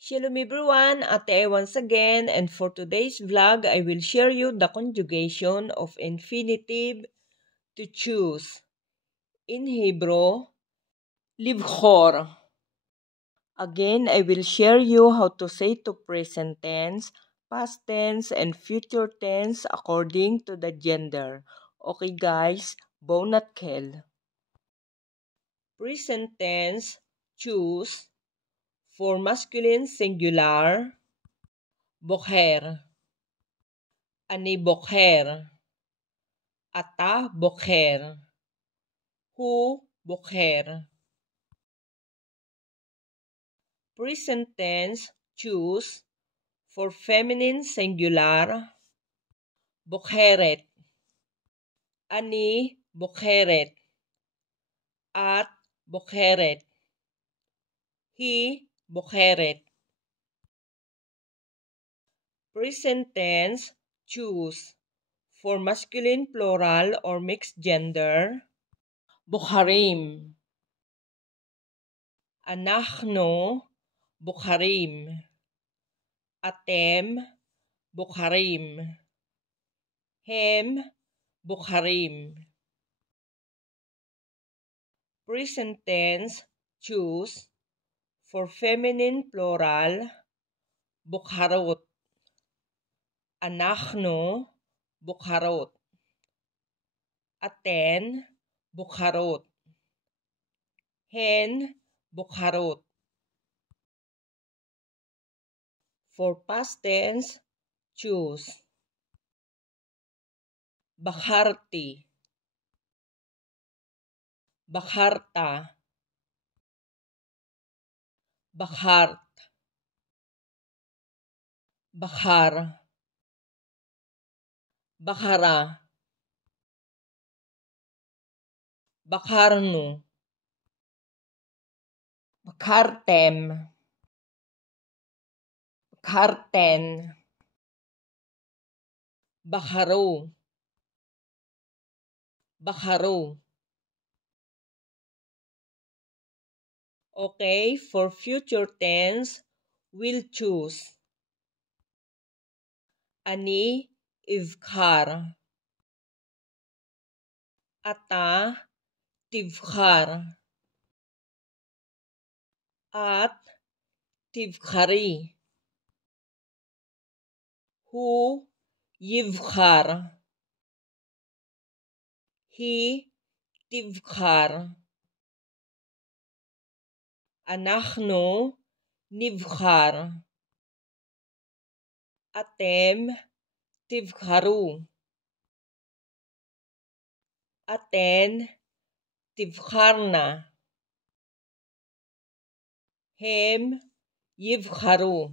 Shalom everyone, Ate once again, and for today's vlog, I will share you the conjugation of infinitive to choose. In Hebrew, libchor. Again, I will share you how to say to present tense, past tense, and future tense according to the gender. Okay guys, bow natkel. Present tense, choose. For masculine singular, bocher. Ani bocher. Ata bocher. Hu bocher. Present tense, choose. For feminine singular, bocheret. Ani bocheret. At bocheret. Hi bocheret. Present tense, choose. For masculine plural or mixed gender, bukharim. Anachno bukharim. Atem bukharim. Hem bukharim. Present tense, choose. For feminine plural, bukharot. Anachno bukharot. Aten bukharot. Hen bukharot. For past tense, choose. Bakharti. Bakharta. Bakhart. Bakhar. Bakhara. Bakharnu. Bakhartem. Bakharten. Bakharo. Bakharo. Okay, for future tense, we'll choose. Ani ivkhar. Ata tivkhar. At tivkhari. Hu yivkhar. Hi tivkhar. Anachno nivkhar. Atem tivkharu. Aten tivkharna. Hem yivkharu.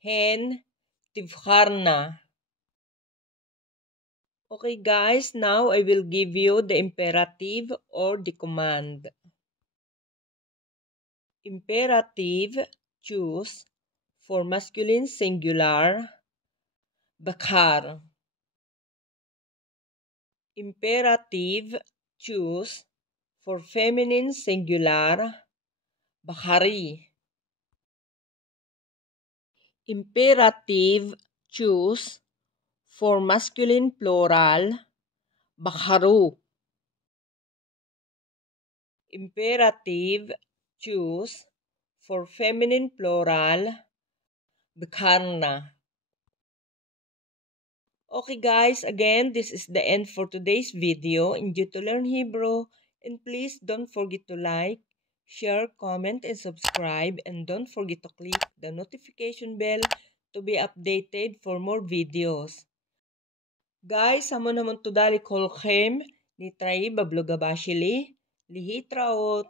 Hen tivkharna. Okay guys, now I will give you the imperative or the command. Imperative, choose. For masculine singular, bakhar. Imperative, choose. For feminine singular, bakhari. Imperative, choose. For masculine plural, bakharu. Imperative, choose. For feminine plural, bakharna. Okay guys, again, this is the end for today's video. Enjoy to learn Hebrew. And please don't forget to like, share, comment, and subscribe. And don't forget to click the notification bell to be updated for more videos. Guys, hamon hamon tudali kolchem, nitrai bablogabashili, lihitraot.